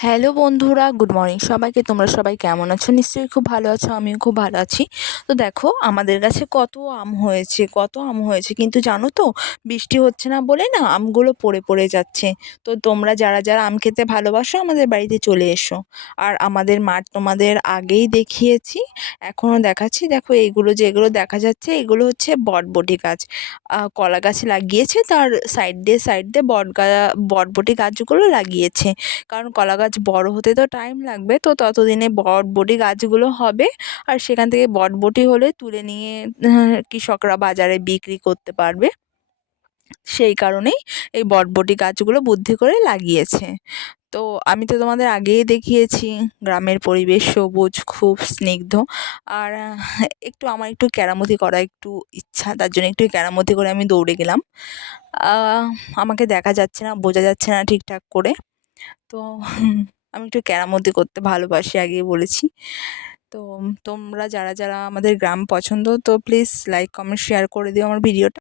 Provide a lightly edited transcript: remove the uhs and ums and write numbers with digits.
Hello বন্ধুরা, good morning সবাইকে। তোমরা সবাই কেমন আছো? নিশ্চয়ই খুব ভালো আছো, আমিও খুব ভালো আছি। তো দেখো, আমাদের গাছে কত আম হয়েছে, কিন্তু জানো তো, বৃষ্টি হচ্ছে না বলে না আমগুলো পড়ে পড়ে যাচ্ছে। তো তোমরা যারা যারা আম খেতে ভালোবাসো আমাদের বাড়িতে চলে এসো। আর আমাদের মাঠ তোমাদের আগেই দেখিয়েছি, এখনও দেখাচ্ছি। দেখো, যেগুলো দেখা যাচ্ছে এগুলো হচ্ছে বটবটি গাছ। কলা গাছ লাগিয়েছে, তার সাইড দিয়ে বটবটি গাছগুলো লাগিয়েছে। কারণ কলা গাছ বড় হতে তো টাইম লাগবে, তো ততদিনে বটবটি গাছগুলো হবে। আর সেখান থেকে বটবটি হলে তুলে নিয়ে কৃষকরা বাজারে বিক্রি করতে পারবে। সেই কারণেই এই বটবটি গাছগুলো বুদ্ধি করে লাগিয়েছে। তো আমি তো তোমাদের আগেই দেখিয়েছি, গ্রামের পরিবেশ সবুজ, খুব স্নিগ্ধ। আর আমার একটু কেরামতি করা একটু ইচ্ছা, তার জন্য একটু কেরামতি করে আমি দৌড়ে গেলাম। আমাকে দেখা যাচ্ছে না, বোঝা যাচ্ছে না ঠিকঠাক করে। তো আমি একটু কেরামতি করতে ভালোবাসি, আগেই বলেছি। তো তোমরা যারা যারা আমাদের গ্রাম পছন্দ, তো প্লিজ লাইক কমেন্ট শেয়ার করে দিও আমার ভিডিওটা।